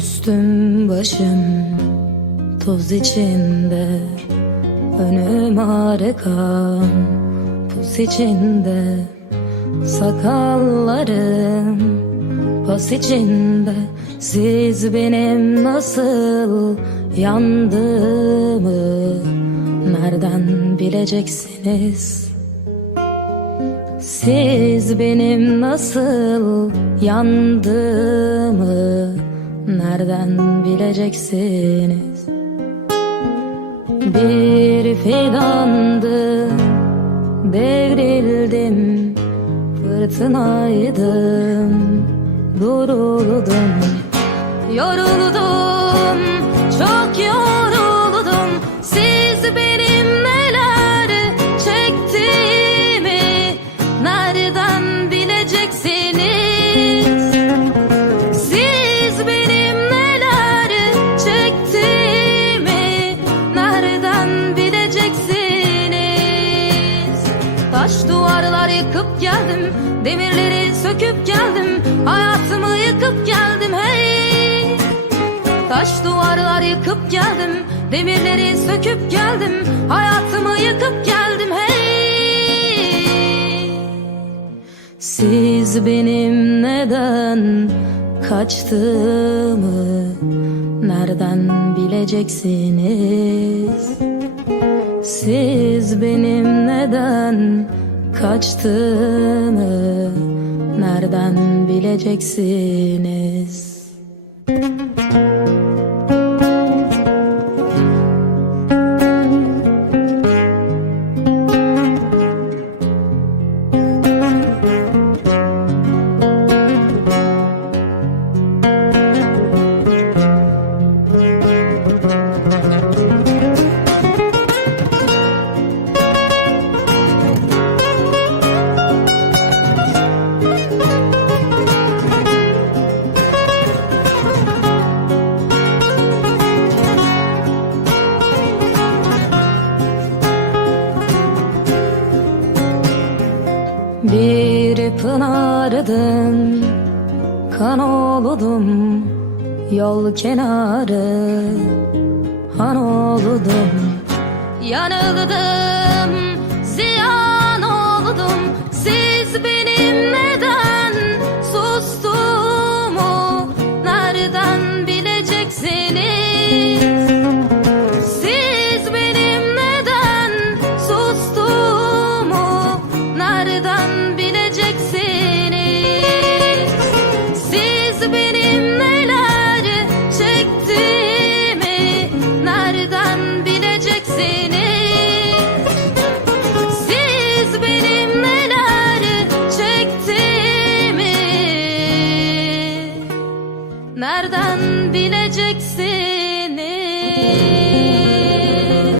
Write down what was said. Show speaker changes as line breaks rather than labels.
Üstüm başım toz içinde Önüm harika pus içinde Sakallarım pas içinde Siz benim nasıl yandığımı Nereden bileceksiniz? Siz benim nasıl yandığımı nereden bileceksiniz? Bir fidandı devrildim fırtınaydım duruldum yoruldum çok yoruldum taş duvarlar yıkıp geldim demirleri söküp geldim hayatımı yıkıp geldim hey! Taş duvarlar yıkıp geldim Demirleri söküp geldim Hayatımı yıkıp geldim hey! Siz benim neden kaçtığımı Nereden bileceksiniz? Siz benim neden kaçtığımı Nereden bileceksiniz Bir pınardım, kan oldum, yol kenarı, han oldum. Yanıldım, ziyan nereden bileceksiniz?